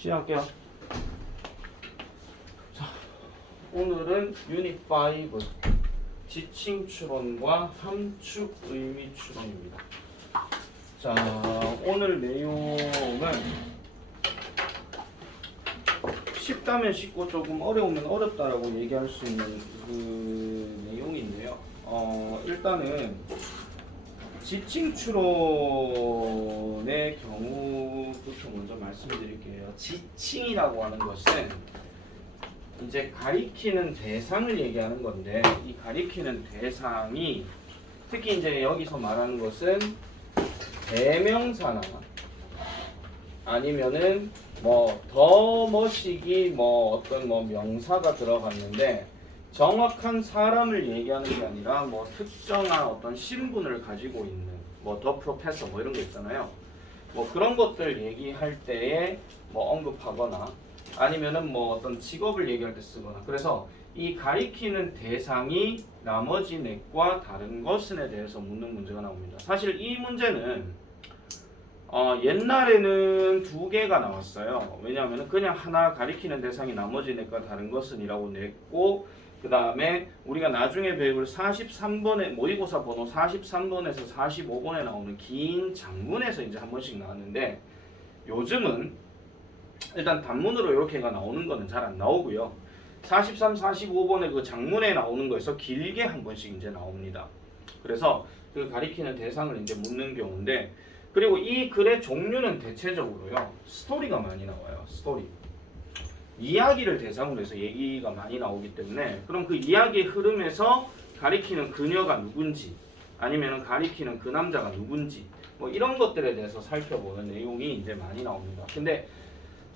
시작할게요. 자, 오늘은 유닛 5 지칭 추론과 함축 의미 추론입니다. 자, 오늘 내용은 쉽다면 쉽고 조금 어려우면 어렵다라고 얘기할 수 있는 그 내용인데요. 일단은 지칭 추론의 경우부터 먼저 말씀드릴게요. 지칭이라고 하는 것은 이제 가리키는 대상을 얘기하는 건데, 이 가리키는 대상이 특히 이제 여기서 말하는 것은 대명사나 아니면은 뭐 더 멋이기 뭐 어떤 뭐 명사가 들어갔는데 정확한 사람을 얘기하는 게 아니라 뭐 특정한 어떤 신분을 가지고 있는 뭐 더 프로페서 뭐 이런 거 있잖아요. 뭐 그런 것들 얘기할 때에 뭐 언급하거나 아니면은 뭐 어떤 직업을 얘기할 때 쓰거나, 그래서 이 가리키는 대상이 나머지 넷과 다른 것은에 대해서 묻는 문제가 나옵니다. 사실 이 문제는 옛날에는 두 개가 나왔어요. 왜냐하면 그냥 하나 가리키는 대상이 나머지 넷과 다른 것은 이라고 냈고, 그 다음에 우리가 나중에 배울 43번에 모의고사 번호 43번에서 45번에 나오는 긴 장문에서 이제 한 번씩 나왔는데, 요즘은 일단 단문으로 이렇게가 나오는 거는 잘 안 나오고요. 43, 45번에 그 장문에 나오는 거에서 길게 한 번씩 이제 나옵니다. 그래서 그 가리키는 대상을 이제 묻는 경우인데, 그리고 이 글의 종류는 대체적으로요, 스토리가 많이 나와요. 스토리. 이야기를 대상으로 해서 얘기가 많이 나오기 때문에, 그럼 그 이야기의 흐름에서 가리키는 그녀가 누군지 아니면 가리키는 그 남자가 누군지 뭐 이런 것들에 대해서 살펴보는 내용이 이제 많이 나옵니다. 근데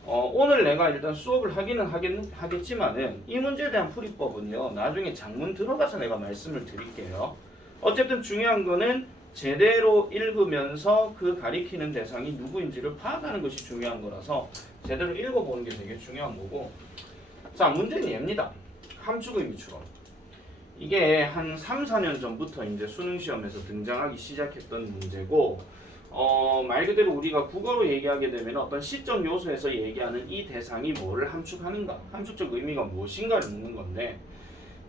오늘 내가 일단 수업을 하기는 하겠지만은 이 문제에 대한 풀이법은요, 나중에 장문 들어가서 내가 말씀을 드릴게요. 어쨌든 중요한 거는 제대로 읽으면서 그 가리키는 대상이 누구인지를 파악하는 것이 중요한 거라서 제대로 읽어보는 게 되게 중요한 거고. 자, 문제는 얘입니다. 함축 의미 추론. 이게 한 3, 4년 전부터 이제 수능 시험에서 등장하기 시작했던 문제고, 말 그대로 우리가 국어로 얘기하게 되면 어떤 시적 요소에서 얘기하는 이 대상이 뭐를 함축하는가, 함축적 의미가 무엇인가를 묻는 건데,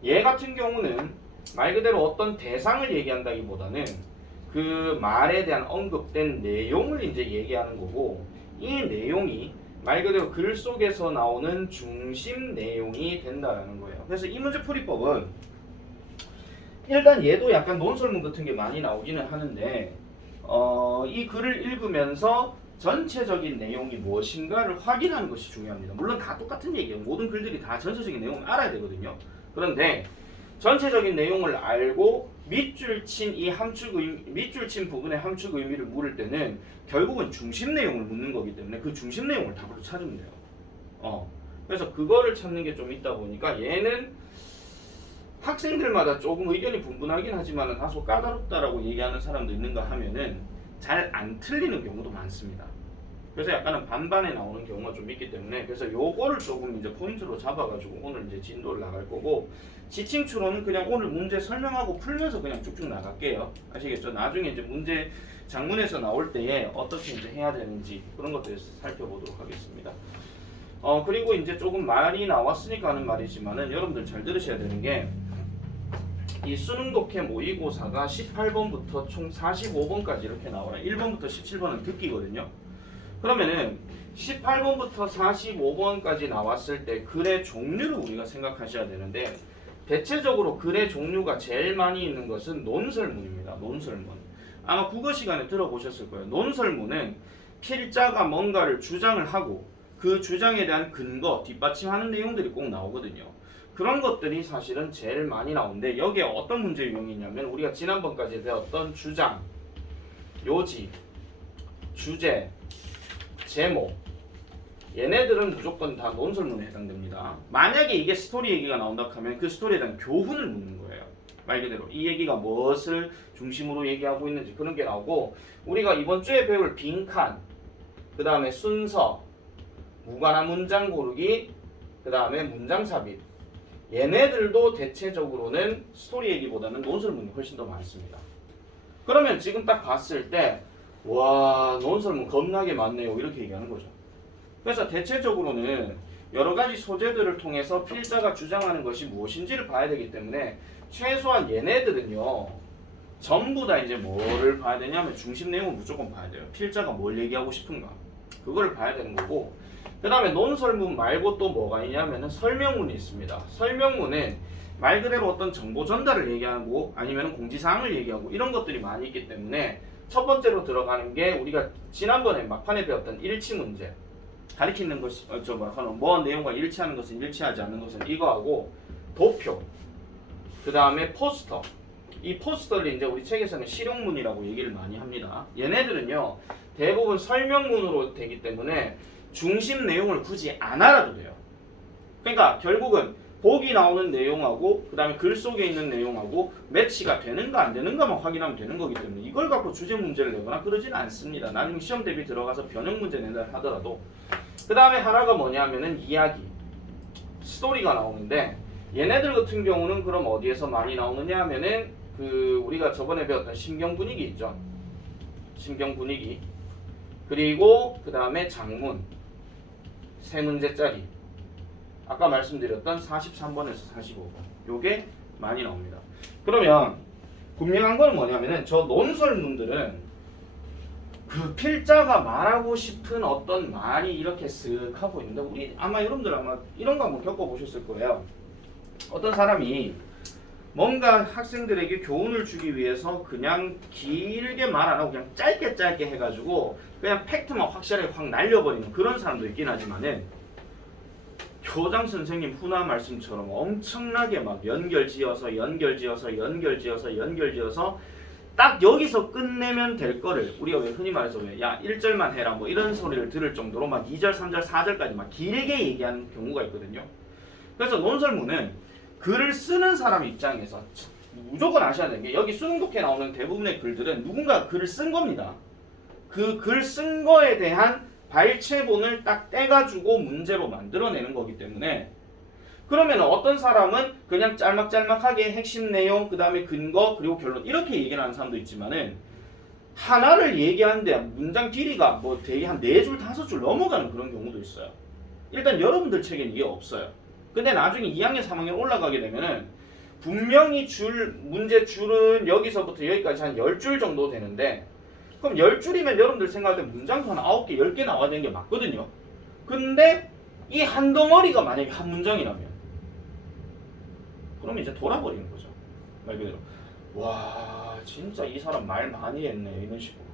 얘 같은 경우는 말 그대로 어떤 대상을 얘기한다기보다는 그 말에 대한 언급된 내용을 이제 얘기하는 거고, 이 내용이 말 그대로 글 속에서 나오는 중심 내용이 된다라는 거예요. 그래서 이 문제 풀이법은 일단 얘도 약간 논설문 같은 게 많이 나오기는 하는데, 이 글을 읽으면서 전체적인 내용이 무엇인가를 확인하는 것이 중요합니다. 물론 다 똑같은 얘기예요. 모든 글들이 다 전체적인 내용을 알아야 되거든요. 그런데 전체적인 내용을 알고 밑줄 친 이 밑줄 친 부분의 함축 의미를 물을 때는 결국은 중심 내용을 묻는 거기 때문에 그 중심 내용을 답으로 찾으면 돼요. 그래서 그거를 찾는 게 좀 있다 보니까 얘는 학생들마다 조금 의견이 분분하긴 하지만 다소 까다롭다라고 얘기하는 사람도 있는가 하면은 잘 안 틀리는 경우도 많습니다. 그래서 약간은 반반에 나오는 경우가 좀 있기 때문에, 그래서 요거를 조금 이제 포인트로 잡아가지고 오늘 이제 진도를 나갈 거고, 지칭 추론은 그냥 오늘 문제 설명하고 풀면서 그냥 쭉쭉 나갈게요. 아시겠죠? 나중에 이제 문제 장문에서 나올 때에 어떻게 이제 해야 되는지 그런 것들을 살펴보도록 하겠습니다. 그리고 이제 조금 말이 나왔으니까 하는 말이지만은 여러분들 잘 들으셔야 되는 게, 이 수능 독해 모의고사가 18번부터 총 45번까지 이렇게 나와요. 1번부터 17번은 듣기거든요. 그러면은 18번부터 45번까지 나왔을 때 글의 종류를 우리가 생각하셔야 되는데, 대체적으로 글의 종류가 제일 많이 있는 것은 논설문입니다. 논설문. 아마 국어 시간에 들어보셨을 거예요. 논설문은 필자가 뭔가를 주장을 하고 그 주장에 대한 근거, 뒷받침하는 내용들이 꼭 나오거든요. 그런 것들이 사실은 제일 많이 나오는데, 여기에 어떤 문제 유형이 있냐면 우리가 지난번까지 배웠던 주장, 요지, 주제, 제목, 얘네들은 무조건 다 논설문에 해당됩니다. 만약에 이게 스토리 얘기가 나온다 하면 그 스토리에 대한 교훈을 묻는 거예요. 말 그대로 이 얘기가 무엇을 중심으로 얘기하고 있는지 그런 게 나오고, 우리가 이번 주에 배울 빈칸, 그 다음에 순서, 무관한 문장 고르기, 그 다음에 문장 삽입, 얘네들도 대체적으로는 스토리 얘기보다는 논설문이 훨씬 더 많습니다. 그러면 지금 딱 봤을 때 와, 논설문 겁나게 많네요 이렇게 얘기하는 거죠. 그래서 대체적으로는 여러 가지 소재들을 통해서 필자가 주장하는 것이 무엇인지를 봐야 되기 때문에 최소한 얘네들은요 전부 다 이제 뭐를 봐야 되냐면 중심 내용을 무조건 봐야 돼요. 필자가 뭘 얘기하고 싶은가 그거를 봐야 되는 거고, 그 다음에 논설문 말고 또 뭐가 있냐면은 설명문이 있습니다. 설명문은 말 그대로 어떤 정보 전달을 얘기하고 아니면 공지사항을 얘기하고 이런 것들이 많이 있기 때문에 첫 번째로 들어가는 게 우리가 지난번에 막판에 배웠던 일치 문제, 가리키는 것이 뭐 내용과 일치하는 것은 일치하지 않는 것은 이거하고 도표, 그 다음에 포스터. 이 포스터를 이제 우리 책에서는 실용문이라고 얘기를 많이 합니다. 얘네들은요 대부분 설명문으로 되기 때문에 중심 내용을 굳이 안 알아도 돼요. 그러니까 결국은 보기 나오는 내용하고 그 다음에 글 속에 있는 내용하고 매치가 되는가 안 되는가만 확인하면 되는 거기 때문에 이걸 갖고 주제 문제를 내거나 그러지는 않습니다. 나중에 시험 대비 들어가서 변형 문제 낸다 하더라도. 그 다음에 하나가 뭐냐면은 이야기, 스토리가 나오는데 얘네들 같은 경우는 그럼 어디에서 많이 나오느냐 하면은 그 우리가 저번에 배웠던 심경 분위기 있죠. 심경 분위기. 그리고 그 다음에 장문, 세 문제짜리. 아까 말씀드렸던 43번에서 45번. 요게 많이 나옵니다. 그러면 분명한 건 뭐냐면은 저 논설문들은 그 필자가 말하고 싶은 어떤 말이 이렇게 쓱 하고 있는데 우리 아마 여러분들 아마 이런 거 한번 겪어보셨을 거예요. 어떤 사람이 뭔가 학생들에게 교훈을 주기 위해서 그냥 길게 말 안 하고 그냥 짧게 해가지고 그냥 팩트만 확실하게 확 날려버리는 그런 사람도 있긴 하지만은 교장 선생님 훈화 말씀처럼 엄청나게 막 연결지어서 딱 여기서 끝내면 될 거를 우리가 왜 흔히 말해서 야 1절만 해라 뭐 이런 소리를 들을 정도로 막 2절, 3절, 4절까지 막 길게 얘기하는 경우가 있거든요. 그래서 논설문은 글을 쓰는 사람 입장에서 무조건 아셔야 되는 게 여기 수능독해에 나오는 대부분의 글들은 누군가 글을 쓴 겁니다. 그 글 쓴 거에 대한 발췌본을 딱 떼가지고 문제로 만들어내는 거기 때문에 그러면 어떤 사람은 그냥 짤막짤막하게 핵심 내용, 그 다음에 근거, 그리고 결론 이렇게 얘기를 하는 사람도 있지만은 하나를 얘기하는데 문장 길이가 뭐 되게 한 4줄, 5줄 넘어가는 그런 경우도 있어요. 일단 여러분들 책에는 이게 없어요. 근데 나중에 2학년, 3학년 올라가게 되면은 분명히 문제 줄은 여기서부터 여기까지 한 10줄 정도 되는데 그럼 10줄이면 여러분들 생각할 때 문장도 한 9개, 10개 나와야 되는 게 맞거든요. 근데 이 한 덩어리가 만약에 한 문장이라면 그러면 이제 돌아버리는 거죠. 말 그대로 와 진짜 이 사람 말 많이 했네 이런 식으로.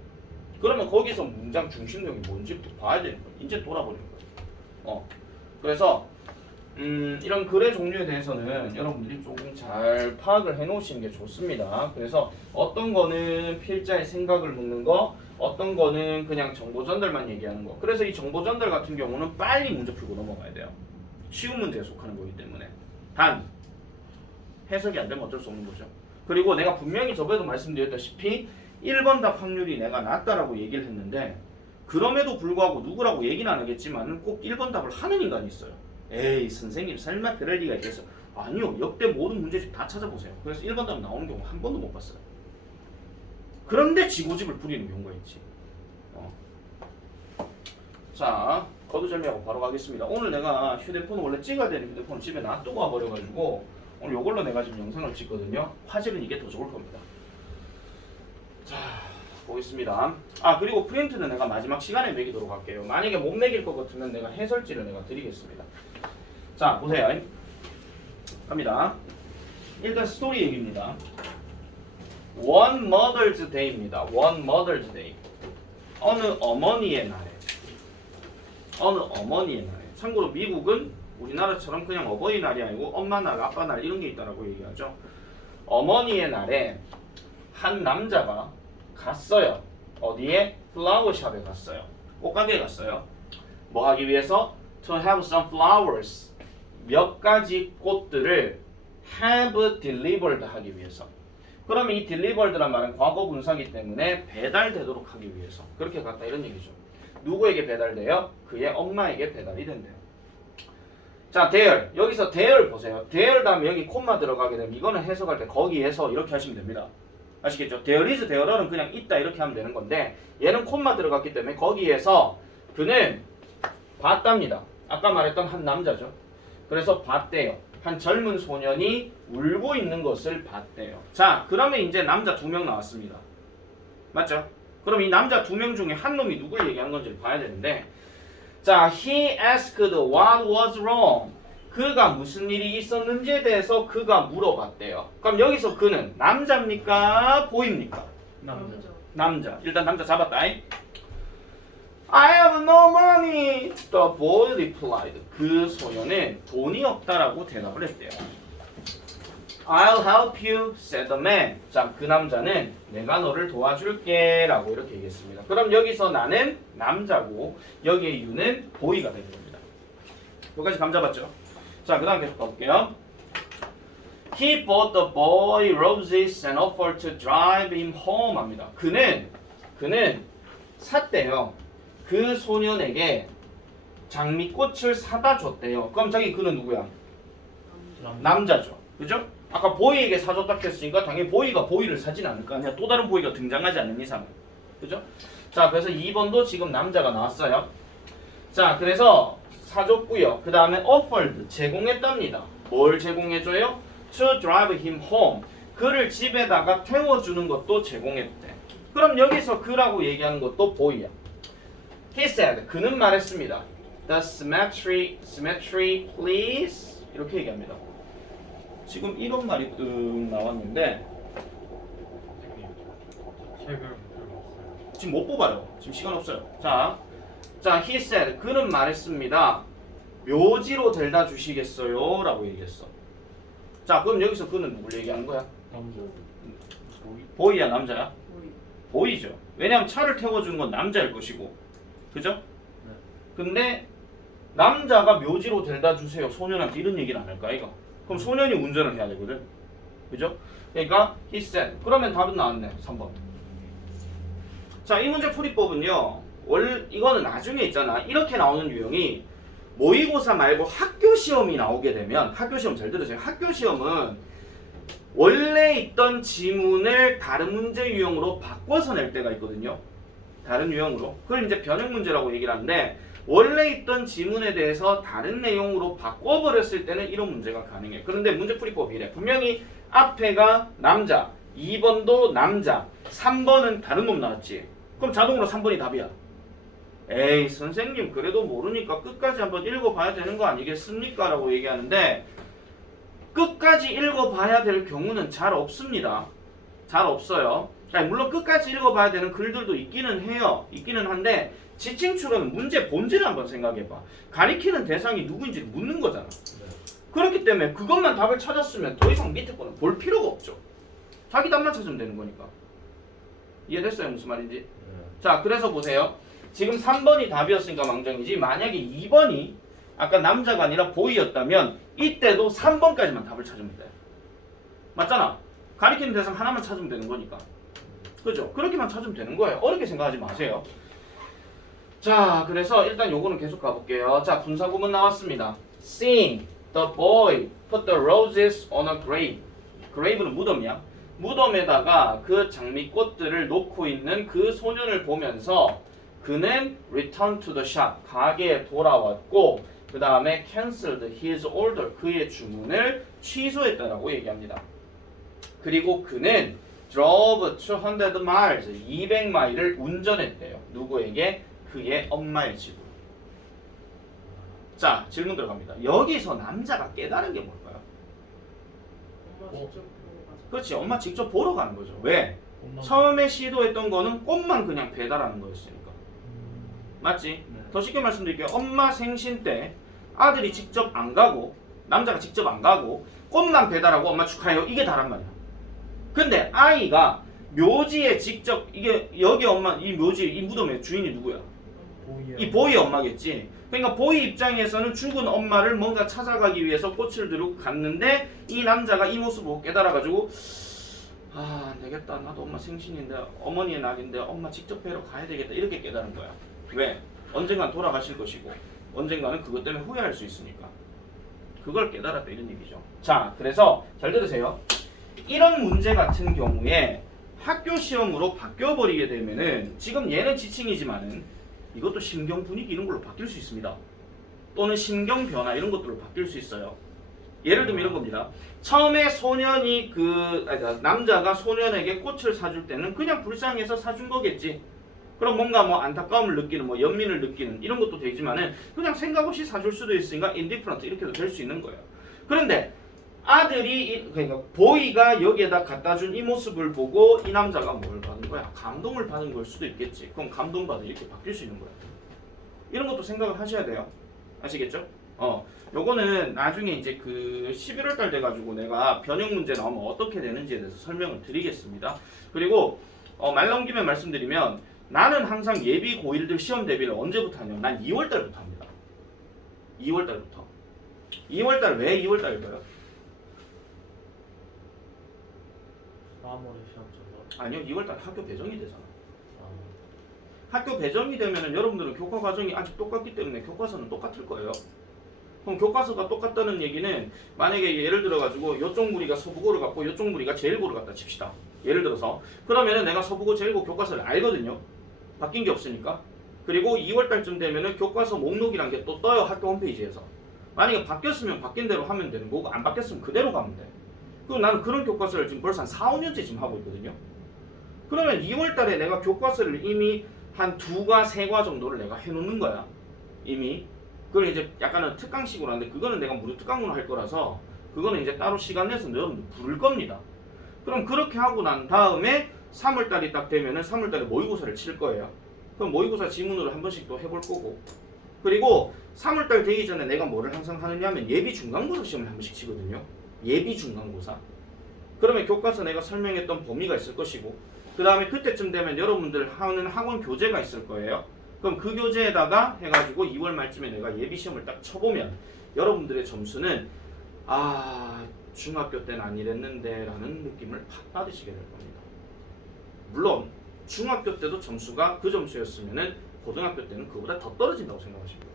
그러면 거기서 문장 중심 내용이 뭔지부터 봐야 되는 거예요. 이제 돌아버리는 거예요. 그래서 이런 글의 종류에 대해서는 여러분들이 조금 잘 파악을 해 놓으시는 게 좋습니다. 그래서 어떤 거는 필자의 생각을 묻는 거, 어떤 거는 그냥 정보 전달만 얘기하는 거. 그래서 이 정보 전달 같은 경우는 빨리 문제 풀고 넘어가야 돼요. 쉬운 문제에 속하는 거기 때문에. 단 해석이 안 되면 어쩔 수 없는 거죠. 그리고 내가 분명히 저번에도 말씀드렸다시피 1번 답 확률이 내가 낮다라고 얘기를 했는데 그럼에도 불구하고 누구라고 얘기는 안 하겠지만 꼭 1번 답을 하는 인간이 있어요. 에이 선생님 설마 그럴 리가 있겠어. 아니요 역대 모든 문제집 다 찾아보세요. 그래서 1번 답 나오는 경우 한 번도 못 봤어요. 그런데 지고집을 부리는 경우가 있지. 자 거두절미하고 바로 가겠습니다. 오늘 내가 휴대폰을 원래 찍어야 되는 휴대폰을 집에 놔두고 와버려가지고 오늘 요걸로 내가 지금 영상을 찍거든요. 화질은 이게 더 좋을 겁니다. 자 보겠습니다. 그리고 프린트는 내가 마지막 시간에 매기도록 할게요. 만약에 못 매길 것 같으면 내가 해설지를 내가 드리겠습니다. 자 보세요. 갑니다. 일단 스토리 얘기입니다. One Mother's Day입니다. One Mother's Day. 어느 어머니의 날에. 어느 어머니의 날에. 참고로 미국은 우리나라처럼 그냥 어버이날이 아니고 엄마날, 아빠날 이런 게 있다라고 얘기하죠. 어머니의 날에 한 남자가 갔어요. 어디에? 플라워샵에 갔어요. 꽃가게에 갔어요. 뭐 하기 위해서? To have some flowers. 몇 가지 꽃들을 have delivered 하기 위해서. 그러면 이 delivered란 말은 과거 분사기 때문에 배달되도록 하기 위해서. 그렇게 갔다 이런 얘기죠. 누구에게 배달돼요? 그의 엄마에게 배달이 된대요. 자, there. 여기서 there 보세요. there 다음에 여기 콤마 들어가게 되면 이거는 해석할 때 거기에서 이렇게 하시면 됩니다. 아시겠죠? there is, there는 그냥 있다 이렇게 하면 되는 건데 얘는 콤마 들어갔기 때문에 거기에서 그는 봤답니다. 아까 말했던 한 남자죠. 그래서 봤대요. 한 젊은 소년이 울고 있는 것을 봤대요. 자, 그러면 이제 남자 2명 나왔습니다. 맞죠? 그럼 이 남자 2명 중에 한 놈이 누굴 얘기하는 건지 봐야 되는데, 자, he asked what was wrong. 그가 무슨 일이 있었는지에 대해서 그가 물어봤대요. 그럼 여기서 그는 남자입니까? 보입니까? 남자. 일단 남자 잡았다. I have no money. The boy replied. 그 소년은 돈이 없다라고 대답을 했대요. I'll help you, said the man. 자, 그 남자는 내가 너를 도와줄게 라고 이렇게 얘기했습니다. 그럼 여기서 나는 남자고 여기에 you는 보이가 되는 겁니다. 여기까지 감 잡았죠? 자, 그 다음 계속 가볼게요. He bought the boy roses and offered to drive him home 합니다. 그는 샀대요. 그 소년에게 장미꽃을 사다 줬대요. 그럼 저기 그는 누구야? 남자죠. 그죠? 아까 보이에게 사줬다 했으니까 당연히 보이가 보이를 사진 않을 거 아니야. 또 다른 보이가 등장하지 않는 이상은. 그죠? 자, 그래서 2번도 지금 남자가 나왔어요. 자, 그래서 사줬고요. 그 다음에 offered, 제공했답니다. 뭘 제공해줘요? To drive him home. 그를 집에다가 태워주는 것도 제공했대. 그럼 여기서 그라고 얘기하는 것도 보이야. He said, 그는 말했습니다. The symmetry please. 이렇게 얘기합니다. 지금 이런 말이 나왔는데 지금 못 뽑아요. 지금 시간 없어요. 자, he said, 그는 말했습니다. 묘지로 데려다 주시겠어요? 라고 얘기했어. 자, 그럼 여기서 그는 누굴 얘기하는 거야? 남자. 보이야, 남자야? 보이죠. 왜냐하면 차를 태워주는 건 남자일 것이고, 그죠? 네. 근데 남자가 묘지로 데려다 주세요. 소년한테 이런 얘기를 안 할까, 이거? 그럼 소년이 운전을 해야 되거든. 그죠? 그러니까 he said. 그러면 답은 나왔네. 3번. 자, 이 문제 풀이법은요. 이거는 나중에 있잖아. 이렇게 나오는 유형이 모의고사 말고 학교 시험이 나오게 되면, 학교 시험 잘 들으세요. 학교 시험은 원래 있던 지문을 다른 문제 유형으로 바꿔서 낼 때가 있거든요. 다른 유형으로. 그걸 이제 변형 문제라고 얘기를 하는데, 원래 있던 지문에 대해서 다른 내용으로 바꿔버렸을 때는 이런 문제가 가능해. 그런데 문제풀이법이 이래. 분명히 앞에가 남자, 2번도 남자, 3번은 다른 놈 나왔지. 그럼 자동으로 3번이 답이야. 에이, 선생님 그래도 모르니까 끝까지 한번 읽어봐야 되는 거 아니겠습니까? 라고 얘기하는데, 끝까지 읽어봐야 될 경우는 잘 없습니다. 잘 없어요. 물론 끝까지 읽어봐야 되는 글들도 있기는 해요. 있기는 한데, 지칭추론은 문제 본질을 한번 생각해봐. 가리키는 대상이 누구인지 묻는 거잖아. 그렇기 때문에 그것만 답을 찾았으면 더 이상 밑에 거는 볼 필요가 없죠. 자기 답만 찾으면 되는 거니까. 이해됐어요? 무슨 말인지? 자, 그래서 보세요. 지금 3번이 답이었으니까 망정이지, 만약에 2번이 아까 남자가 아니라 보이였다면 이때도 3번까지만 답을 찾으면 돼. 맞잖아? 가리키는 대상 하나만 찾으면 되는 거니까. 그죠? 그렇게만 찾으면 되는 거예요. 어렵게 생각하지 마세요. 자, 그래서 일단 요거는 계속 가볼게요. 자, 분사구문 나왔습니다. Seeing the boy put the roses on a grave. grave는 무덤이야. 무덤에다가 그 장미꽃들을 놓고 있는 그 소년을 보면서 그는 returned to the shop. 가게에 돌아왔고, 그 다음에 canceled his order. 그의 주문을 취소했다라고 얘기합니다. 그리고 그는 drove 200 miles. 200마일을 운전했대요. 누구에게? 그의 엄마의 집으로. 자, 질문 들어갑니다. 여기서 남자가 깨달은 게 뭘까요? 엄마 직접 보러 가자. 그렇지, 엄마 직접 보러 가는 거죠. 왜? 엄마. 처음에 시도했던 거는 꽃만 그냥 배달하는 거였으니까. 맞지? 네. 더 쉽게 말씀드릴게요. 엄마 생신 때 아들이 직접 안 가고, 남자가 직접 안 가고 꽃만 배달하고 엄마 축하해요. 이게 다란 말이야. 근데 아이가 묘지에 직접, 이게 여기 엄마, 이 묘지, 이 무덤의 주인이 누구야? 이 보이의 엄마겠지. 그러니까 보이 입장에서는 죽은 엄마를 뭔가 찾아가기 위해서 꽃을 들고 갔는데, 이 남자가 이 모습을 보고 깨달아가지고, 아, 안 되겠다. 나도 엄마 생신인데, 어머니의 낙인데 엄마 직접 뵈러 가야 되겠다. 이렇게 깨달은 거야. 왜? 언젠간 돌아가실 것이고 언젠가는 그것 때문에 후회할 수 있으니까. 그걸 깨달았다, 이런 얘기죠. 자, 그래서 잘 들으세요. 이런 문제 같은 경우에 학교 시험으로 바뀌어버리게 되면은, 지금 얘는 지칭이지만은 이것도 심경 분위기 이런 걸로 바뀔 수 있습니다. 또는 신경 변화 이런 것들로 바뀔 수 있어요. 예를 들면 이런 겁니다. 처음에 소년이 그러니까 남자가 소년에게 꽃을 사줄 때는 그냥 불쌍해서 사준 거겠지. 그럼 뭔가 뭐 안타까움을 느끼는 뭐 연민을 느끼는 이런 것도 되지만은 그냥 생각 없이 사줄 수도 있으니까 indifferent 이렇게도 될 수 있는 거예요. 그런데 아들이 그러니까 보이가 여기에다 갖다 준 이 모습을 보고 이 남자가 뭘 받은 거야? 감동을 받은 걸 수도 있겠지. 그럼 감동받아 이렇게 바뀔 수 있는 거야. 이런 것도 생각을 하셔야 돼요. 아시겠죠? 요거는 나중에 이제 그 11월 달 돼가지고 내가 변형 문제 나오면 어떻게 되는지에 대해서 설명을 드리겠습니다. 그리고 말 나온 김에 말씀드리면 나는 항상 예비 고1들 시험 대비를 언제부터 하냐? 난 2월 달부터 합니다. 2월 달부터. 2월 달 왜 2월 달일까요? 4월에 시험 쳐서. 아니요, 2월 달 학교 배정이 되잖아. 아, 학교 배정이 되면은 여러분들은 교과 과정이 아직 똑같기 때문에 교과서는 똑같을 거예요. 그럼 교과서가 똑같다는 얘기는 만약에 예를 들어 가지고 이쪽 무리가 서부고를 갖고 이쪽 무리가 제일고를 갖다 칩시다. 예를 들어서 그러면은 내가 서부고 제일고 교과서를 알거든요. 바뀐 게 없으니까. 그리고 2월 달쯤 되면은 교과서 목록이란 게 또 떠요. 학교 홈페이지에서. 만약에 바뀌었으면 바뀐 대로 하면 되는 거고 안 바뀌었으면 그대로 가면 돼. 그리고 나는 그런 교과서를 지금 벌써 한 4, 5년째 지금 하고 있거든요. 그러면 2월 달에 내가 교과서를 이미 한 2과 3과 정도를 내가 해놓는 거야. 이미. 그걸 이제 약간은 특강식으로 하는데 그거는 내가 무료 특강으로 할 거라서 그거는 이제 따로 시간 내서 여러분들 부를 겁니다. 그럼 그렇게 하고 난 다음에 3월 달이 딱 되면은 3월 달에 모의고사를 칠 거예요. 그럼 모의고사 지문으로 한 번씩 또 해볼 거고. 그리고 3월 달 되기 전에 내가 뭐를 항상 하느냐 하면 예비 중간고사 시험을 한 번씩 치거든요. 예비 중간고사. 그러면 교과서 내가 설명했던 범위가 있을 것이고 그 다음에 그때쯤 되면 여러분들 하는 학원 교재가 있을 거예요. 그럼 그 교재에다가 해가지고 2월 말쯤에 내가 예비시험을 딱 쳐보면 여러분들의 점수는 아 중학교 때는 안 이랬는데 라는 느낌을 팍 받으시게 될 겁니다. 물론 중학교 때도 점수가 그 점수였으면은 고등학교 때는 그보다 더 떨어진다고 생각하시면 돼요.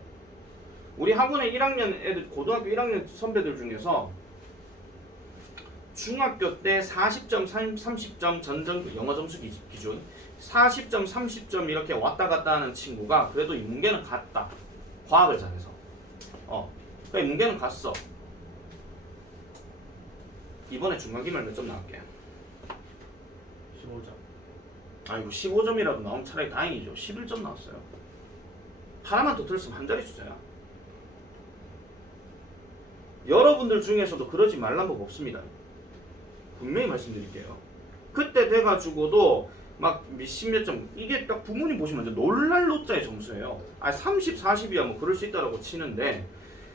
우리 학원에 1학년 애들 고등학교 1학년 선배들 중에서 중학교 때 40점, 30점 전전 영어 점수 기준 40점, 30점 이렇게 왔다 갔다 하는 친구가 그래도 인문계는 갔다. 과학을 잘해서. 그러니까 인문계는 갔어. 이번에 중간기말 몇 점 나올게? 15점. 아이고 15점이라도 나오면 차라리 다행이죠. 11점 나왔어요. 하나만 더 들었으면 한 자리 숫자야. 여러분들 중에서도 그러지 말란 법 없습니다. 분명히 말씀드릴게요. 그때 돼가지고도 막 몇십 점 이게 딱 부모님 보시면 이제 놀랄 노자의 점수예요. 30, 40이야 뭐 그럴 수 있다라고 치는데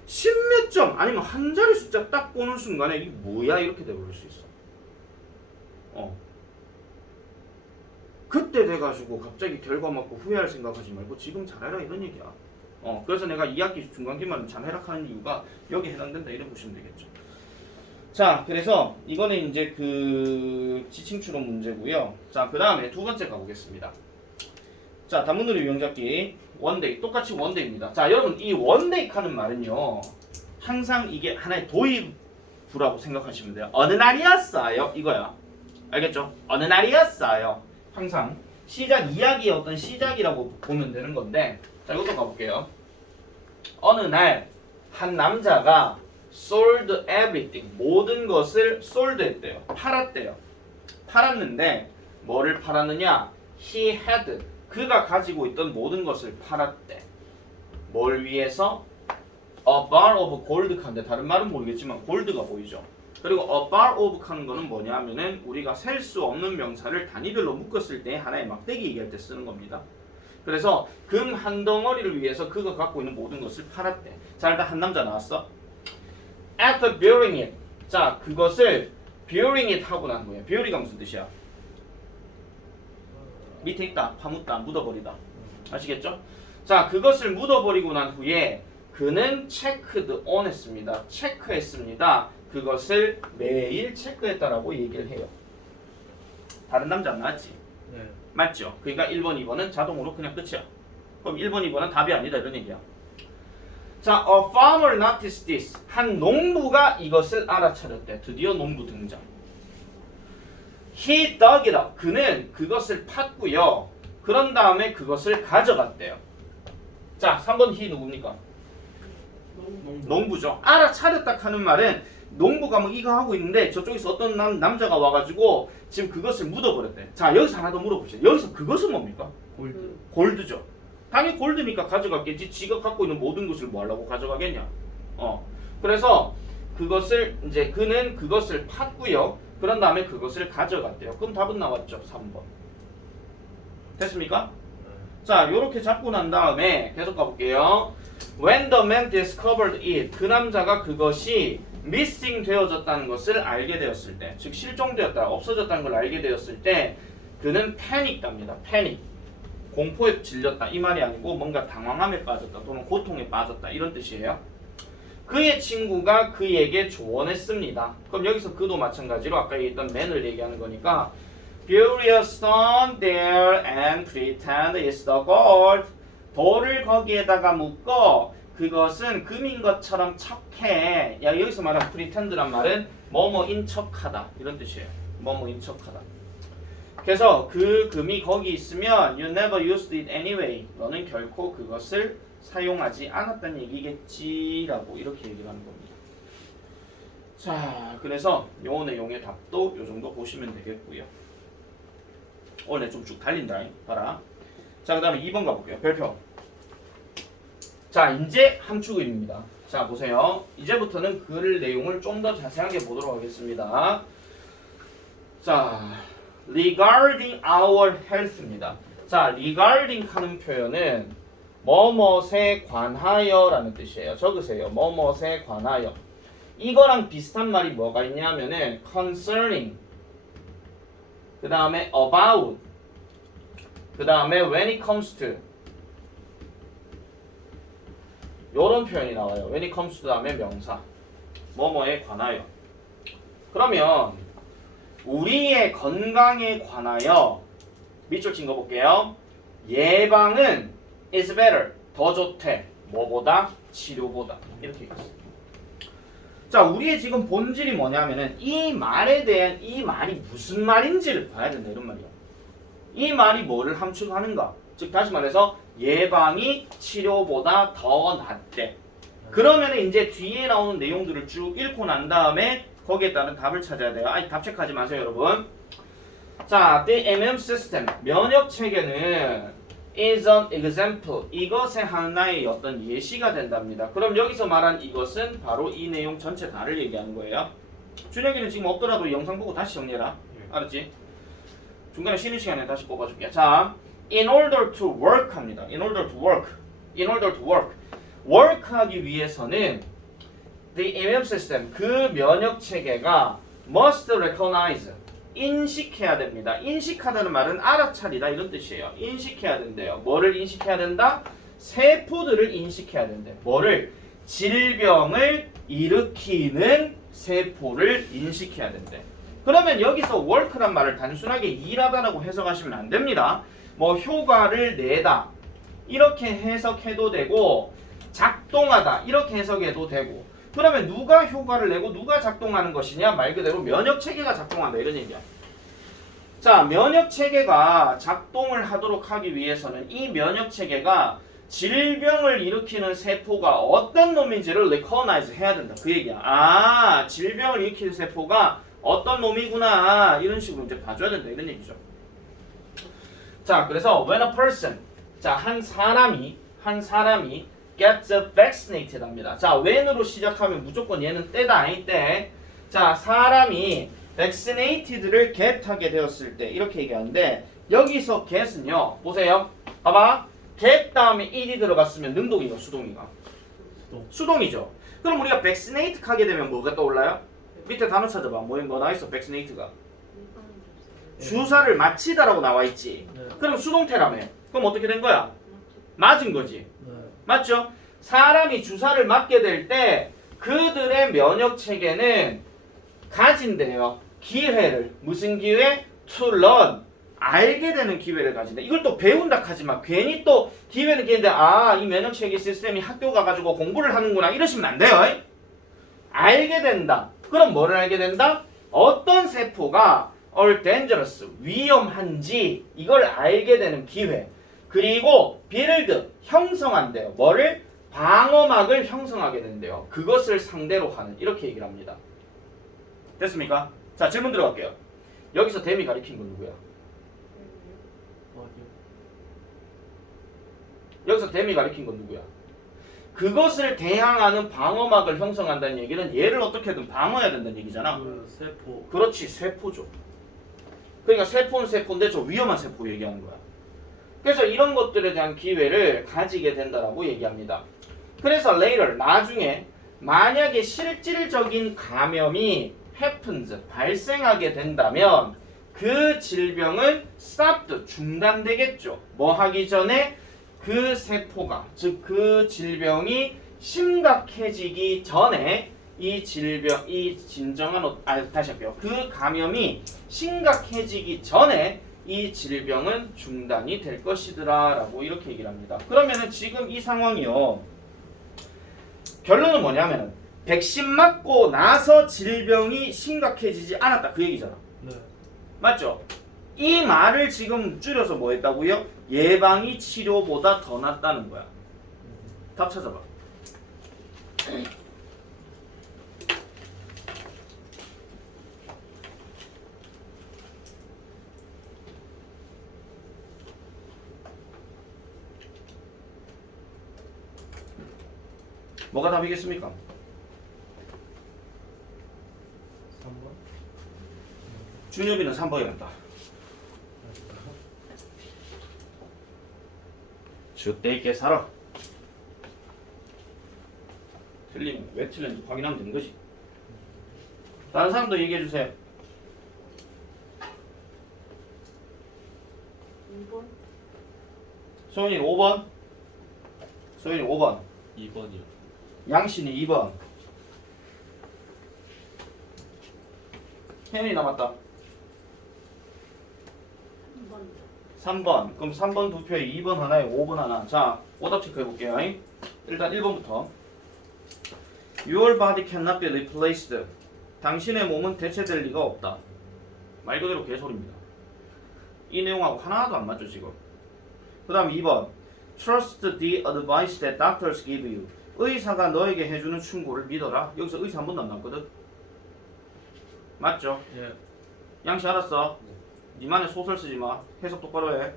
10몇 점 아니면 한 자리 숫자 딱 보는 순간에 이게 뭐야 이렇게 돼버릴 수 있어. 그때 돼가지고 갑자기 결과 맞고 후회할 생각하지 말고 지금 잘해라 이런 얘기야. 그래서 내가 2학기 중간기말은 잠해락하는 이유가 여기에 해당된다 이렇게 보시면 되겠죠. 자, 그래서 이거는 이제 그 지칭 추론 문제고요. 자, 그 다음에 두 번째 가보겠습니다. 자, 단문으로 유형잡기 원데이 똑같이 원데이입니다. 자, 여러분 이 원데이 하는 말은요 항상 이게 하나의 도입부라고 생각하시면 돼요. 어느 날이었어요 이거야. 알겠죠? 어느 날이었어요. 항상 시작 이야기의 어떤 시작이라고 보면 되는 건데 자, 이것도 가볼게요. 어느 날 한 남자가 sold everything 모든 것을 sold 했대요. 팔았대요. 팔았는데 뭐를 팔았느냐? He had 그가 가지고 있던 모든 것을 팔았대. 뭘 위해서? A bar of gold 칸데 다른 말은 모르겠지만 골드가 보이죠. 그리고 a bar of 칸 거는 뭐냐 하면은 우리가 셀 수 없는 명사를 단위별로 묶었을 때 하나의 막대기 얘기할 때 쓰는 겁니다. 그래서 금 한 덩어리를 위해서 그가 갖고 있는 모든 것을 팔았대. 자, 일단 한 남자 나왔어. After burying it. 자, 그것을 burying it 하고 난 후에 bury가 무슨 뜻이야? 밑에 있다, 파묻다, 묻어버리다. 아시겠죠? 자, 그것을 묻어버리고 난 후에 그는 checked on 했습니다. 체크했습니다. 그것을 매일 체크했다라고 얘기를 해요. 다른 남자 안 나왔지? 네. 맞죠? 그러니까 1번, 2번은 자동으로 그냥 끝이야. 그럼 1번, 2번은 답이 아니다 이런 얘기야. 자, a farmer noticed this. 한 농부가 이것을 알아차렸대. 드디어 농부 등장. He dug it up. 그는 그것을 팠고요. 그런 다음에 그것을 가져갔대요. 자, 3번 he 누굽니까? 농부죠. 알아차렸다 하는 말은 농부가 뭐 이거 하고 있는데 저쪽에서 어떤 남자가 와가지고 지금 그것을 묻어버렸대. 자, 여기서 하나 더 물어보시죠. 여기서 그것은 뭡니까? 골드. 골드죠. 당연히 골드니까 가져갔겠지. 지가 갖고 있는 모든 것을 뭐 하려고 가져가겠냐. 그래서 그것을 이제 그는 그것을 팠고요. 그런 다음에 그것을 가져갔대요. 그럼 답은 나왔죠. 3번. 됐습니까? 자, 요렇게 잡고 난 다음에 계속 가볼게요. When the man discovered it, 그 남자가 그것이 missing 되어졌다는 것을 알게 되었을 때, 즉 실종되었다, 없어졌다는 걸 알게 되었을 때, 그는 패닉답니다. 패닉. 공포에 질렸다. 이 말이 아니고 뭔가 당황함에 빠졌다 또는 고통에 빠졌다 이런 뜻이에요. 그의 친구가 그에게 조언했습니다. 그럼 여기서 그도 마찬가지로 아까 얘기했던 man을 얘기하는 거니까 bury a stone there and pretend it's the gold. 돌을 거기에다가 묶어 그것은 금인 것처럼 척해. 야, 여기서 말한 pretend란 말은 뭐뭐인 척하다 이런 뜻이에요. 뭐뭐인 척하다. 그래서 그 금이 거기 있으면 you never used it anyway. 너는 결코 그것을 사용하지 않았다는 얘기겠지라고 이렇게 얘기를 하는 겁니다. 자, 그래서 요 내용의 답도 요 정도 보시면 되겠고요. 오늘 좀 쭉 달린다. 봐라. 자, 그 다음에 2번 가볼게요. 별표. 자, 이제 함축입니다. 자, 보세요. 이제부터는 글 내용을 좀 더 자세하게 보도록 하겠습니다. 자, regarding our health입니다. 자, regarding 하는 표현은 뭐뭇에 관하여 라는 뜻이에요. 적으세요. 뭐뭇에 관하여. 이거랑 비슷한 말이 뭐가 있냐면은 concerning, 그 다음에 about, 그 다음에 when it comes to, 요런 표현이 나와요. when it comes to 다음에 명사, 뭐뭐에 관하여. 그러면 우리의 건강에 관하여 밑줄 친 거 볼게요. 예방은 is better, 더 좋대. 뭐보다? 치료보다. 이렇게 얘기했어요. 자, 우리의 지금 본질이 뭐냐면은 이 말에 대한 이 말이 무슨 말인지를 봐야 된다 이런 말이야. 이 말이 뭐를 함축하는가? 즉 다시 말해서 예방이 치료보다 더 낫대. 그러면 이제 뒤에 나오는 내용들을 쭉 읽고 난 다음에 거기에 따른 답을 찾아야 돼요. 아니, 답 체크하지 마세요, 여러분. 자, the immune system, 면역 체계는 is an example, 이것의 하나의 어떤 예시가 된답니다. 그럼 여기서 말한 이것은 바로 이 내용 전체 다를 얘기하는 거예요. 준혁이는 지금 없더라도 영상 보고 다시 정리해라. 알았지? 중간에 쉬는 시간에 다시 뽑아줄게. 자, in order to work 합니다. in order to work. in order to work. work하기 위해서는 the immune system, 그 면역 체계가 must recognize, 인식해야 됩니다. 인식하다는 말은 알아차리다 이런 뜻이에요. 인식해야 된대요. 뭐를 인식해야 된다? 세포들을 인식해야 된대. 뭐를? 질병을 일으키는 세포를 인식해야 된대. 그러면 여기서 work란 말을 단순하게 일하다라고 해석하시면 안 됩니다. 뭐 효과를 내다 이렇게 해석해도 되고 작동하다 이렇게 해석해도 되고. 그러면 누가 효과를 내고 누가 작동하는 것이냐? 말 그대로 면역체계가 작동한다 이런 얘기야. 자, 면역체계가 작동을 하도록 하기 위해서는 이 면역체계가 질병을 일으키는 세포가 어떤 놈인지를 recognize 해야 된다 그 얘기야. 아, 질병을 일으키는 세포가 어떤 놈이구나 이런 식으로 이제 봐줘야 된다 이런 얘기죠. 자, 그래서 when a person, 자, 한 사람이 gets vaccinated 합니다. 자, when으로 시작하면 무조건 얘는 때다 아니 때. 자, 사람이 vaccinated를 get하게 되었을 때 이렇게 얘기하는데 여기서 get은요. 보세요. 봐봐. get 다음에 ed이 들어갔으면 능동이가 수동이가? 수동이죠. 그럼 우리가 vaccinate 하게 되면 뭐가 떠올라요? 밑에 단어 찾아봐. 뭐 나와 있어? vaccinate가. 주사를 마치다라고 나와 있지. 네. 그럼 수동태라며. 그럼 어떻게 된 거야? 맞은 거지. 네. 맞죠? 사람이 주사를 맞게 될 때 그들의 면역 체계는 가진대요. 기회를. 무슨 기회? To learn. 알게 되는 기회를 가진다. 이걸 또 배운다 하지만 괜히 또 기회는 기회인데 아, 이 면역 체계 시스템이 학교 가가지고 공부를 하는구나 이러시면 안 돼요. 알게 된다. 그럼 뭐를 알게 된다? 어떤 세포가 are dangerous, 위험한지 이걸 알게 되는 기회. 그리고 build, 형성한대요. 뭐를? 방어막을 형성하게 된대요. 그것을 상대로 하는 이렇게 얘기를 합니다. 됐습니까? 자, 질문 들어갈게요. 여기서 댐이 가리킨 건 누구야? 어디요? 여기서 댐이 가리킨 건 누구야? 그것을 대항하는 방어막을 형성한다는 얘기는 얘를 어떻게든 방어해야 된다는 얘기잖아. 그 세포. 그렇지, 세포죠. 그러니까 세포는 세포인데 저 위험한 세포 얘기하는 거야. 그래서 이런 것들에 대한 기회를 가지게 된다라고 얘기합니다. 그래서 later, 나중에 만약에 실질적인 감염이 happens, 발생하게 된다면 그 질병은 stopped, 중단되겠죠. 뭐 하기 전에 그 세포가, 즉 그 질병이 심각해지기 전에 이 질병, 이 진정한, 다시 할게요. 그 감염이 심각해지기 전에 이 질병은 중단이 될 것이더라 라고 이렇게 얘기를 합니다. 그러면은 지금 이 상황이요. 결론은 뭐냐면은 백신 맞고 나서 질병이 심각해지지 않았다 그 얘기잖아. 네. 맞죠? 이 말을 지금 줄여서 뭐 했다고요? 예방이 치료보다 더 낫다는 거야. 답 찾아봐. 뭐가 답이겠습니까? 3번? 준엽이는 3번이란다. 주때 있게 살아. 틀리면 왜 틀렸는지 확인하면 되는 거지. 다른 사람도 얘기해 주세요. 2번. 소연이 5번. 소연이 5번. 2번이요. 양신이 2번. 혜연이 남았다. 3번이요. 3번. 그럼 3번 두 표에 2번 하나에 5번 하나. 자, 오답 체크해 볼게요. 일단 1번부터. Your body cannot be replaced. 당신의 몸은 대체될 리가 없다. 말 그대로 개소리입니다. 이 내용하고 하나도 안 맞죠 지금. 그 다음 2번. Trust the advice that doctors give you. 의사가 너에게 해주는 충고를 믿어라. 여기서 의사 한 번도 안 나왔거든. 맞죠? 예. 양씨 알았어? 니만의 소설 쓰지 마. 해석 똑바로 해.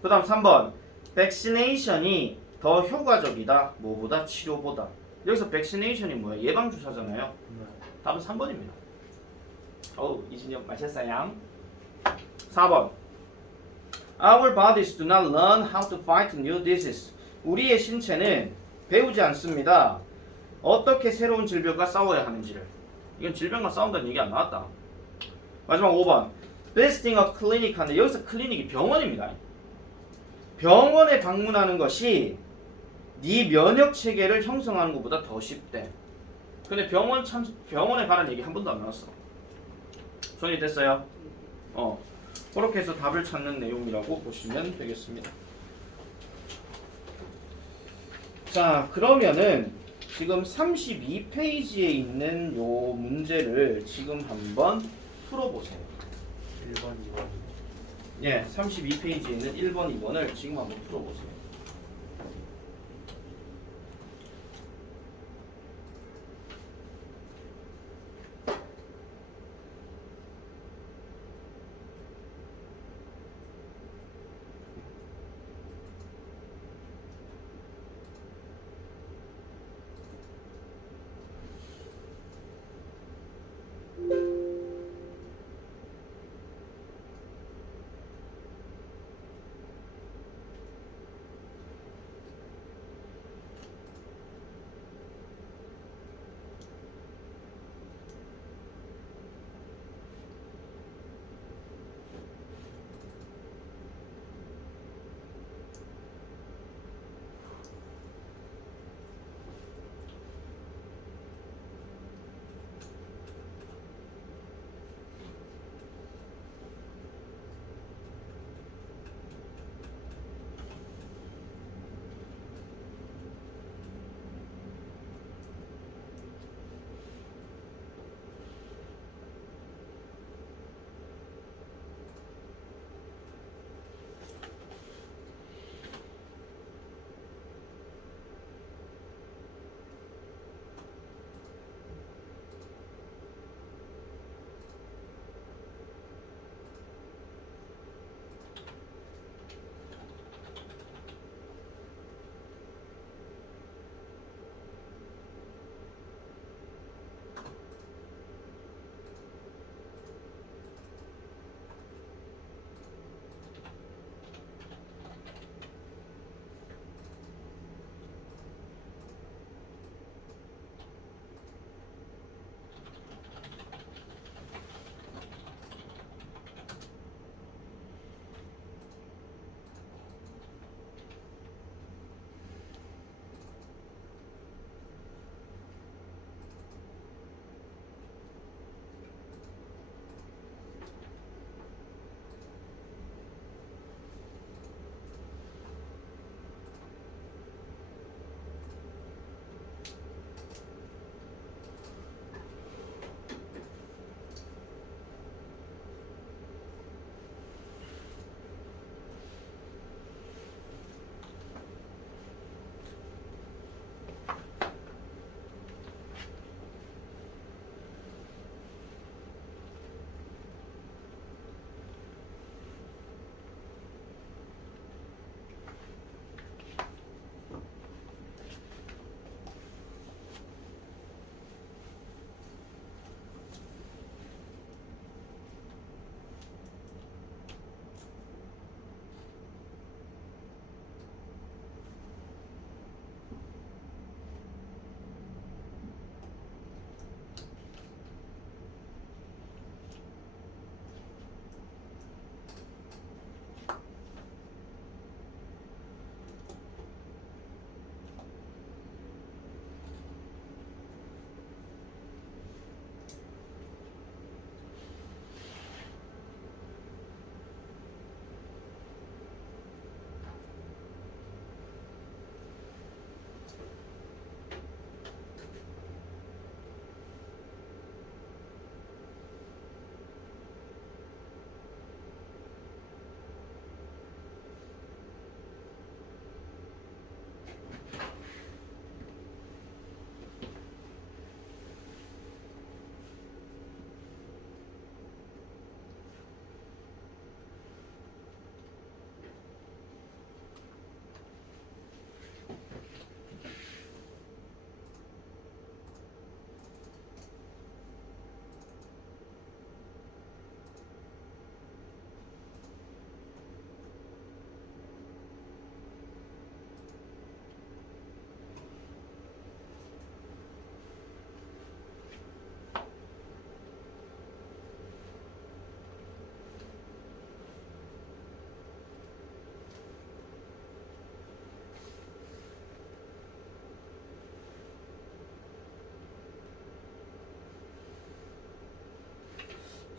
그 다음 3번. Vaccination이 더 효과적이다. 뭐보다? 치료보다. 여기서 vaccination이 뭐야? 예방주사잖아요. 네. 답은 3번입니다. 어우, 이진영 맞췄어요. 4번. Our bodies do not learn how to fight new disease. 우리의 신체는 배우지 않습니다. 어떻게 새로운 질병과 싸워야 하는지를. 이건 질병과 싸운다는 얘기 안 나왔다. 마지막 5번. Visiting a clinic 하는데 여기서 클리닉이 병원입니다. 병원에 방문하는 것이 네 면역 체계를 형성하는 것보다 더 쉽대. 근데 병원에 가라는 얘기 한 번도 안 나왔어. 손이 됐어요? 그렇게 해서 답을 찾는 내용이라고 보시면 되겠습니다. 자, 그러면은 지금 32페이지에 있는 요 문제를 지금 한번 풀어보세요. 1번, 2번. 예, 32페이지에 있는 1번, 2번을 지금 한번 풀어보세요.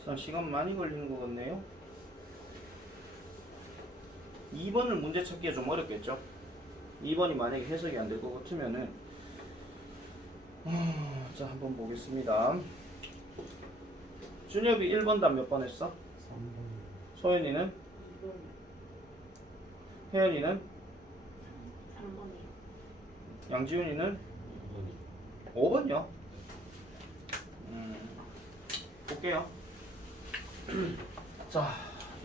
자, 시간 많이 걸리는 것 같네요. 2번을 문제 찾기가 좀 어렵겠죠? 2번이 만약에 해석이 안 될 것 같으면은 자, 한번 보겠습니다. 준엽이 1번 답 몇 번 했어? 3번. 소연이는? 2번. 혜연이는? 3번이요. 양지훈이는? 2번이요. 5번이요. 볼게요. 자,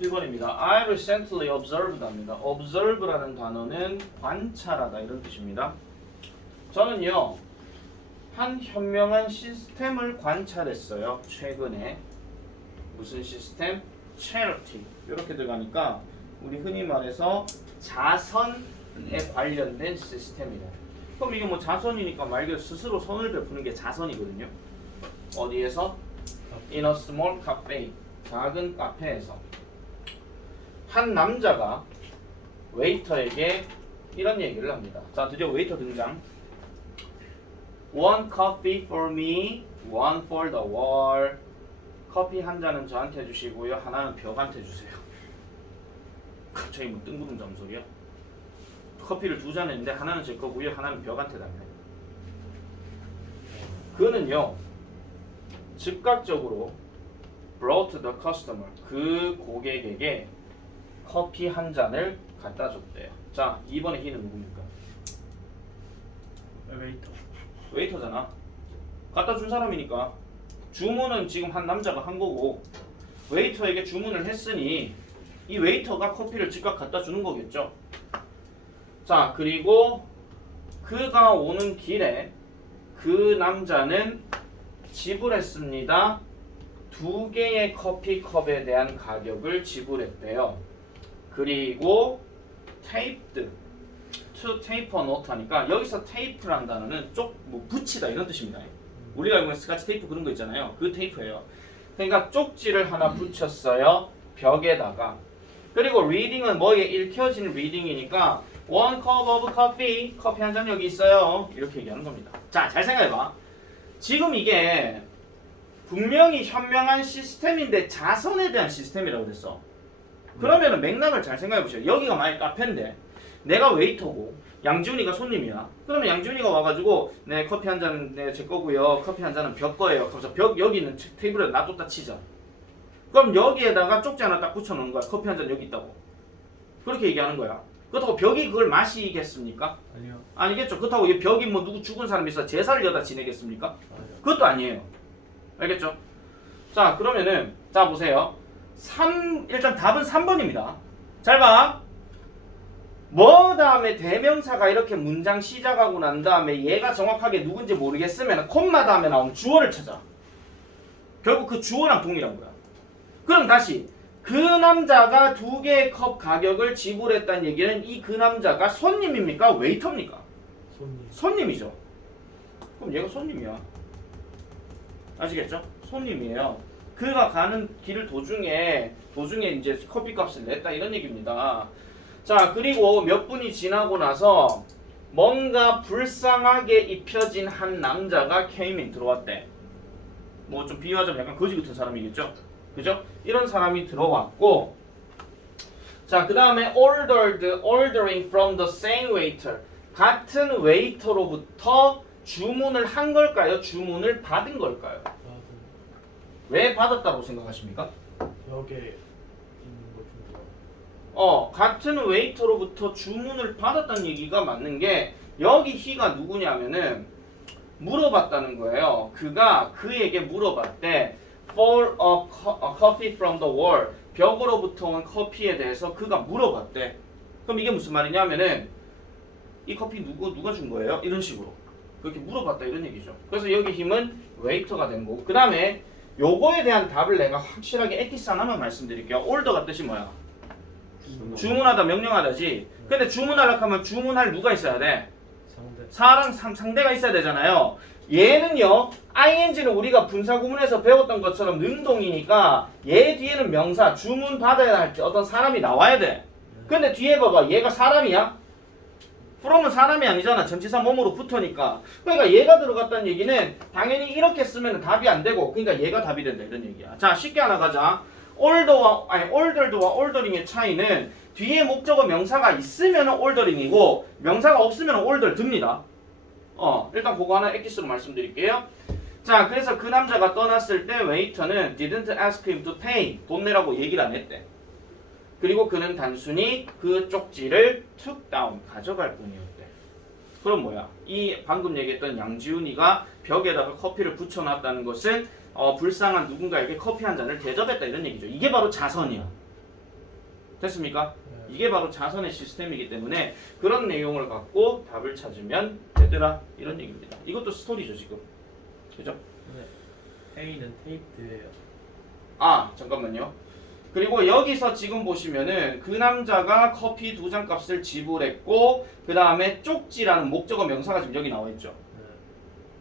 1번입니다. I recently observed 합니다. observe라는 단어는 관찰하다 이런 뜻입니다. 저는요, 한 현명한 시스템을 관찰했어요. 최근에. 무슨 시스템? charity. 이렇게 들어가니까 우리 흔히 말해서 자선에 관련된 시스템이다. 그럼 이게 뭐 자선이니까 말 그대로 스스로 선을 베푸는 게 자선이거든요. 어디에서? In a small cafe. 작은 카페에서 한 남자가 웨이터에게 이런 얘기를 합니다. 자, 드디어 웨이터 등장. One coffee for me, one for the wall. 커피 한 잔은 저한테 주시고요. 하나는 벽한테 주세요. 갑자기 뭐 뜬구름 잡는 소리야? 커피를 2잔 했는데 하나는 제 거고요. 하나는 벽한테 달래. 그는요. 즉각적으로 brought the customer. 그 고객에게 커피 한 잔을 갖다 줬대요. 자, 2번의 희는 누굽니까? 웨이터. 웨이터잖아. 갖다 준 사람이니까. 주문은 지금 한 남자가 한 거고 웨이터에게 주문을 했으니 이 웨이터가 커피를 즉각 갖다 주는 거겠죠. 자, 그리고 그가 오는 길에 그 남자는 지불했습니다. 2개의 커피컵에 대한 가격을 지불했대요. 그리고 taped, to tape a note 하니까 여기서 tape라는 단어는 뭐 붙이다 이런 뜻입니다. 우리가 알고 있는 스카치 테이프 그런 거 있잖아요. 그 테이프예요. 그러니까 쪽지를 하나 붙였어요. 벽에다가. 그리고 reading은 뭐에 읽혀진 reading이니까 one cup of coffee, 커피 한 잔 여기 있어요. 이렇게 얘기하는 겁니다. 자, 잘 생각해봐. 지금 이게 분명히 현명한 시스템인데 자선에 대한 시스템이라고 그랬어. 그러면은 맥락을 잘 생각해보세요. 여기가 만약 카페인데 내가 웨이터고 양지훈이가 손님이야. 그러면 양지훈이가 와가지고 네, 커피 한 잔 네, 제 거고요. 커피 한 잔은 벽 거예요. 그래서 벽 여기 있는 테이블에 놔뒀다 치자. 그럼 여기에다가 쪽지 하나 딱 붙여놓는 거야. 커피 한 잔 여기 있다고. 그렇게 얘기하는 거야. 그렇다고 벽이 그걸 마시겠습니까? 아니요. 아니겠죠. 그렇다고 이 벽이 뭐 누구 죽은 사람이 있어 제사를 여다 지내겠습니까? 아니요. 그것도 아니에요. 알겠죠? 자, 그러면은 자 보세요. 일단 답은 3번입니다. 잘 봐. 뭐 다음에 대명사가 이렇게 문장 시작하고 난 다음에 얘가 정확하게 누군지 모르겠으면 콤마 다음에 나오는 주어를 찾아. 결국 그 주어랑 동일한 거야. 그럼 다시 그 남자가 2개의 컵 가격을 지불했다는 얘기는 이 그 남자가 손님입니까? 웨이터입니까? 손님. 손님이죠. 그럼 얘가 손님이야. 아시겠죠? 손님이에요. 그가 가는 길 도중에 이제 커피값을 냈다 이런 얘기입니다. 자, 그리고 몇 분이 지나고 나서 뭔가 불쌍하게 입혀진 한 남자가 came in 들어왔대. 뭐 좀 비유하자면 약간 거지 같은 사람이겠죠? 그죠? 이런 사람이 들어왔고, 자, 그 다음에 ordering from the same waiter. 같은 웨이터로부터 주문을 한 걸까요? 주문을 받은 걸까요? 왜 받았다고 생각하십니까? 벽에 있는 것 중에 같은 웨이터로부터 주문을 받았다는 얘기가 맞는 게 여기 he가 누구냐면은 물어봤다는 거예요. 그가 그에게 물어봤대. For a coffee from the wall. 벽으로부터 온 커피에 대해서 그가 물어봤대. 그럼 이게 무슨 말이냐면은 이 커피 누가 준 거예요? 이런 식으로. 그렇게 물어봤다 이런 얘기죠. 그래서 여기 힘은 웨이터가 된 거고. 그 다음에 요거에 대한 답을 내가 확실하게 에티스 하나만 말씀드릴게요. order가 뜻이 뭐야? 주문하다, 명령하다지. 근데 주문하려고 하면 주문할 누가 있어야 돼? 상대가 있어야 되잖아요. 얘는요, ing는 우리가 분사구문에서 배웠던 것처럼 능동이니까 얘 뒤에는 명사, 주문 받아야 할 때 어떤 사람이 나와야 돼. 근데 뒤에 봐봐, 얘가 사람이야? from은 사람이 아니잖아. 전치사 몸으로 붙으니까. 그러니까 얘가 들어갔다는 얘기는 당연히 이렇게 쓰면 답이 안 되고, 그러니까 얘가 답이 된다 이런 얘기야. 자, 쉽게 하나 가자. ordered와 ordering의 차이는 뒤에 목적어 명사가 있으면 ordering이고 명사가 없으면 ordered입니다. 일단 그거 하나 엑기스로 말씀드릴게요. 자, 그래서 그 남자가 떠났을 때 웨이터는 didn't ask him to pay. 돈 내라고 얘기를 안 했대. 그리고 그는 단순히 그 쪽지를 took down, 가져갈 뿐이었대. 그럼 뭐야? 이 방금 얘기했던 양지훈이가 벽에다가 커피를 붙여놨다는 것은 불쌍한 누군가에게 커피 한 잔을 대접했다 이런 얘기죠. 이게 바로 자선이야. 됐습니까? 이게 바로 자선의 시스템이기 때문에 그런 내용을 갖고 답을 찾으면 되더라 이런 얘기입니다. 이것도 스토리죠 지금. 그죠? 네. A는 테이프예요. 아 잠깐만요. 그리고 여기서 지금 보시면은 그 남자가 커피 2잔 값을 지불했고 그 다음에 쪽지라는 목적어 명사가 지금 여기 나와 있죠. 네.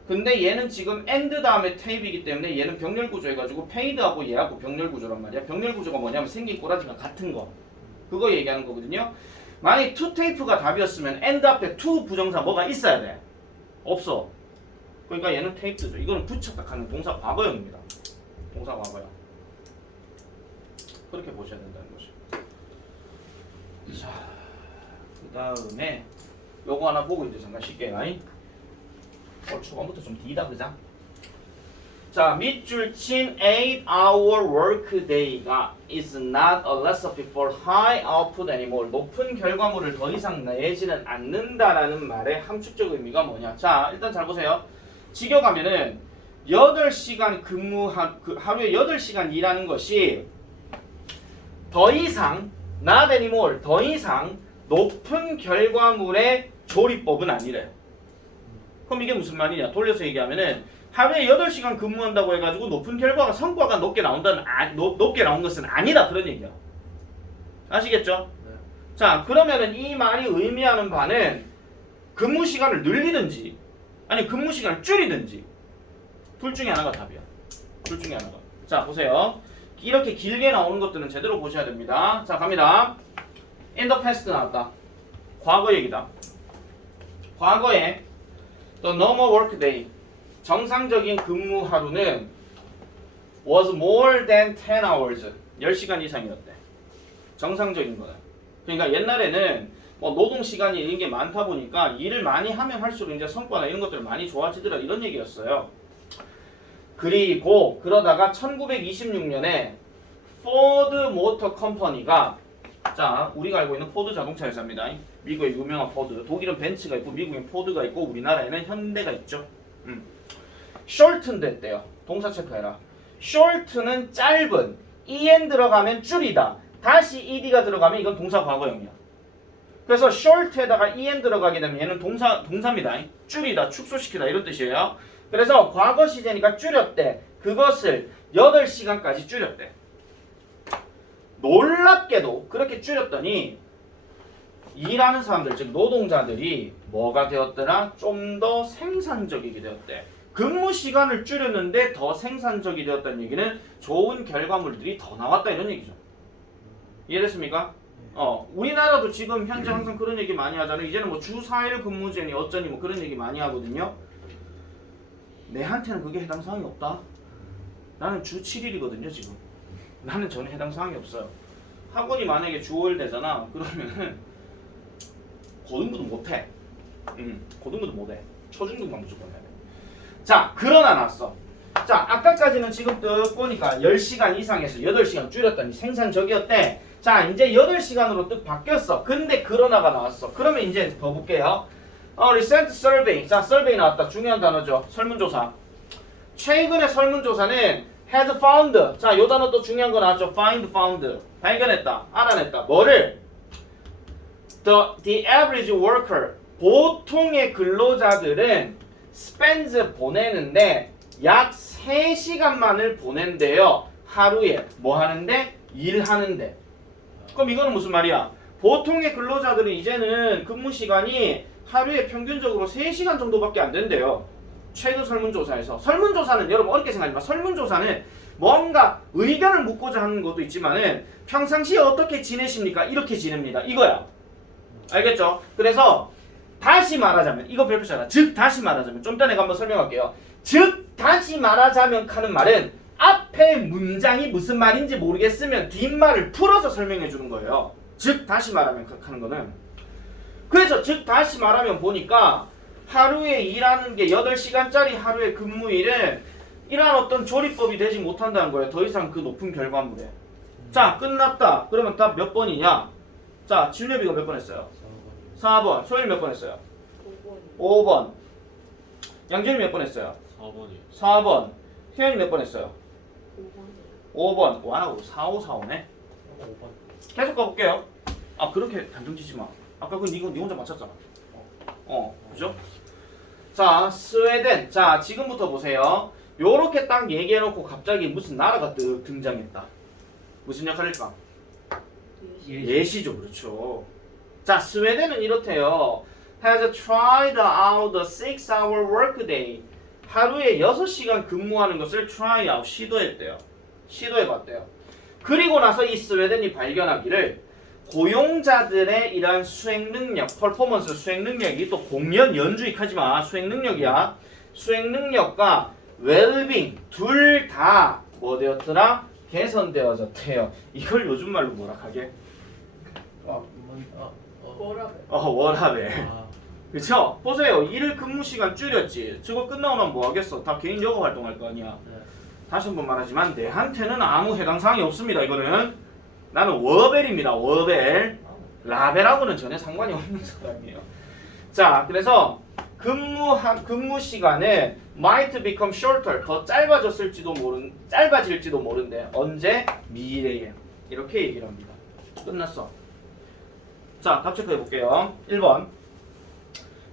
근데 얘는 지금 and 다음에 tape이기 때문에 얘는 병렬 구조 해가지고 paid하고 얘하고 병렬 구조란 말이야. 병렬 구조가 뭐냐면 생긴 꼬라지가 같은 거. 그거 얘기하는 거거든요. 만약에 to tape가 답이었으면 and 앞에 to 부정사 뭐가 있어야 돼? 없어. 그러니까 얘는 tape죠. 이거는 붙였다 하는 동사 과거형입니다. 동사 과거형. 그렇게 보셔야 된다는 거죠. 자, 그 다음에 요거 하나 보고 이제 잠깐 쉴게요. 초반부터 좀 뒤다 그자. 자, 밑줄 친 8-hour workday가 is not a recipe for high output anymore. 높은 결과물을 더 이상 내지는 않는다라는 말의 함축적 의미가 뭐냐. 자, 일단 잘 보세요. 직역하면은 8시간 하루에 8시간 일하는 것이 더 이상 not anymore, 더 이상 높은 결과물의 조리법은 아니래. 그럼 이게 무슨 말이냐? 돌려서 얘기하면은 하루에 8시간 근무한다고 해가지고 높은 결과가 성과가 높게 높게 나온 것은 아니다 그런 얘기야. 아시겠죠? 네. 자, 그러면은 이 말이 의미하는 바는 근무 시간을 늘리든지 아니 근무 시간을 줄이든지 둘 중에 하나가 답이야. 둘 중에 하나가. 자, 보세요. 이렇게 길게 나오는 것들은 제대로 보셔야 됩니다. 자, 갑니다. In the past 나왔다. 과거 얘기다. 과거에 the normal work day, 정상적인 근무 하루는 was more than 10 hours, 10시간 이상이었대. 정상적인 거는. 그러니까 옛날에는 뭐 노동 시간이 이런 게 많다 보니까 일을 많이 하면 할수록 이제 성과나 이런 것들 많이 좋아지더라 이런 얘기였어요. 그리고 그러다가 1926년에 포드 모터 컴퍼니가, 자, 우리가 알고 있는 포드 자동차 회사입니다. 미국의 유명한 포드, 독일은 벤츠가 있고 미국엔 포드가 있고 우리나라에는 현대가 있죠. shorten 됐대요. 동사 체크해라. short는 짧은, en 들어가면 줄이다, 다시 ed가 들어가면 이건 동사 과거형이야. 그래서 short에다가 en 들어가게 되면 얘는 동사입니다. 줄이다, 축소시키다 이런 뜻이에요. 그래서 과거 시제니까 줄였대. 그것을 8시간까지 줄였대. 놀랍게도 그렇게 줄였더니 일하는 사람들, 즉 노동자들이 뭐가 되었더라? 좀 더 생산적이게 되었대. 근무 시간을 줄였는데 더 생산적이 되었다는 얘기는 좋은 결과물들이 더 나왔다 이런 얘기죠. 이해됐습니까? 우리나라도 지금 현재 항상 그런 얘기 많이 하잖아요. 이제는 뭐 주 4일 근무제니 어쩌니 뭐 그런 얘기 많이 하거든요. 내한테는 그게 해당 사항이 없다. 나는 주 7일이거든요 지금. 나는 전혀 해당 사항이 없어요. 학원이 만약에 주 5일 되잖아. 그러면은 고등부도 못해. 고등부도 못해. 초중등만 무조건 해야 돼. 자, 그러나 났어. 자, 아까까지는 지금 뜩 보니까 10시간 이상에서 8시간 줄였더니 생산적이었대. 자, 이제 8시간으로 뜩 바뀌었어. 근데 그러나가 나왔어. 그러면 이제 더 볼게요. recent survey. 자, survey 나왔다. 중요한 단어죠. 설문조사. 최근의 설문조사는 has found. 자, 요 단어 또 중요한 거 나왔죠. find, found. 발견했다. 알아냈다. 뭐를? The average worker. 보통의 근로자들은 spends 보내는데 약 3시간만을 보낸대요. 하루에. 뭐 하는데? 일하는데. 그럼 이거는 무슨 말이야? 보통의 근로자들은 이제는 근무 시간이 하루에 평균적으로 3시간 정도밖에 안 된대요. 최근 설문조사에서. 설문조사는 여러분 어렵게 생각하지 마. 설문조사는 뭔가 의견을 묻고자 하는 것도 있지만은 평상시에 어떻게 지내십니까? 이렇게 지냅니다. 이거야. 알겠죠? 그래서 다시 말하자면 이거 별표잖아. 즉 다시 말하자면 좀 전에 한번 설명할게요. 즉 다시 말하자면 하는 말은 앞에 문장이 무슨 말인지 모르겠으면 뒷말을 풀어서 설명해 주는 거예요. 즉 다시 말하면 하는 거는. 그래서 즉 다시 말하면 보니까 하루에 일하는 게 8시간짜리 하루의 근무일은 이러한 어떤 조리법이 되지 못한다는 거예요. 더 이상 그 높은 결과물에. 자, 끝났다. 그러면 답 몇 번이냐? 자, 진료비가 몇 번 했어요? 4번. 소율이 몇 번 했어요? 5번. 5번. 양준이 몇 번 했어요? 4번이요. 4번. 태연이 몇 번 했어요? 5번이요. 5번. 와우, 4, 5, 4, 5네. 5번. 계속 가볼게요. 아, 그렇게 단정지지 마. 아까 그건 니 혼자 맞췄잖아. 그죠? 자, 스웨덴. 자, 지금부터 보세요. 요렇게 딱 얘기해놓고 갑자기 무슨 나라가 등장했다. 무슨 역할일까? 예시죠, 그렇죠. 자, 스웨덴은 이렇대요. Has tried out the 6-hour workday. 하루에 6시간 근무하는 것을 try out, 시도했대요. 시도해봤대요. 그리고 나서 이 스웨덴이 발견하기를 고용자들의 이러한 수행 능력, 퍼포먼스 수행 능력이 또 공연, 연주익하지 마. 수행 능력이야. 수행 능력과 웰빙 둘 다 뭐 되었더라? 개선되어졌대요. 이걸 요즘 말로 뭐라 하게? 뭐라고요? 워라벨. 아, 그쵸? 보세요. 일 근무 시간 줄였지. 저거 끝나고 나면 뭐 하겠어? 다 개인 여가 활동할 거 아니야. 네. 다시 한번 말하지만 내한테는 아무 해당 사항이 없습니다. 이거는 나는 워벨입니다. 워벨. 라벨하고는 전혀 상관이 없는 사람이에요. 자, 그래서 근무 시간은 might become shorter, 더 짧아질지도 모른대. 언제? 미래에. 이렇게 얘기를 합니다. 끝났어. 자, 답 체크해 볼게요. 1번.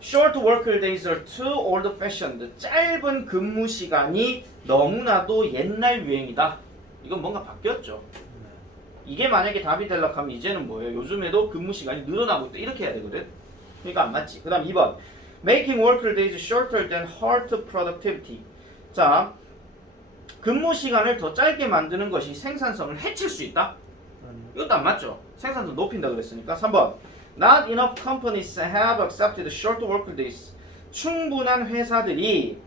Short work days are too old-fashioned. 짧은 근무 시간이 너무나도 옛날 유행이다. 이건 뭔가 바뀌었죠. 네. 이게 만약에 답이 되려고 하면 이제는 뭐예요? 요즘에도 근무 시간이 늘어나고 있다. 이렇게 해야 되거든. 그러니까 안 맞지. 그 다음 2번. Making work days shorter than hurt productivity. 자, 근무 시간을 더 짧게 만드는 것이 생산성을 해칠 수 있다. 이것도 안 맞죠. 생산성 높인다 그랬으니까. 3번. Not enough companies have accepted short work days. 충분한 회사들이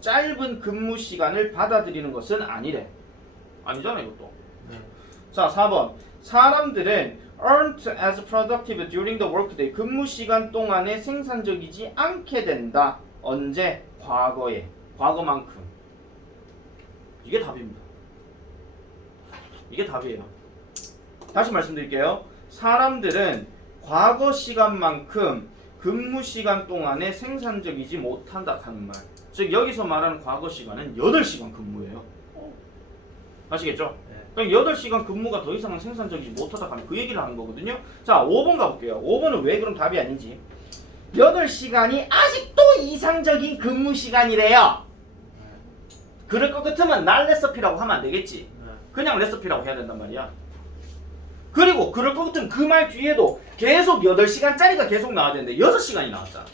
짧은 근무 시간을 받아들이는 것은 아니래. 아니잖아 이것도. 네. 자, 4번. 사람들은 aren't as productive during the workday. 근무 시간 동안에 생산적이지 않게 된다. 언제? 과거에. 과거만큼. 이게 답입니다. 이게 답이에요. 다시 말씀드릴게요. 사람들은 과거 시간만큼 근무 시간 동안에 생산적이지 못한다 하는 말. 즉 여기서 말하는 과거 시간은 8시간 근무예요. 아시겠죠? 네. 그럼 8시간 근무가 더 이상은 생산적이지 못하다 하면 그 얘기를 하는 거거든요. 자, 5번 가볼게요. 5번은 왜 그럼 답이 아니지? 8시간이 아직도 이상적인 근무 시간이래요. 그럴 것 같으면 날 레시피라고 하면 안 되겠지. 네. 그냥 레시피라고 해야 된단 말이야. 그리고 그럴 것 같으면 그 말 뒤에도 계속 8시간짜리가 계속 나와야 되는데 6시간이 나왔잖아.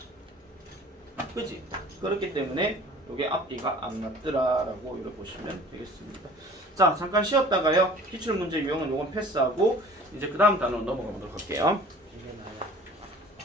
그치? 그렇기 때문에 이게 앞뒤가 안 맞더라라고 이렇게 보시면 되겠습니다. 자, 잠깐 쉬었다가요. 기출문제 유형은 요건 패스하고 이제 그 다음 단어로 넘어가 보도록 할게요. 이게 나요.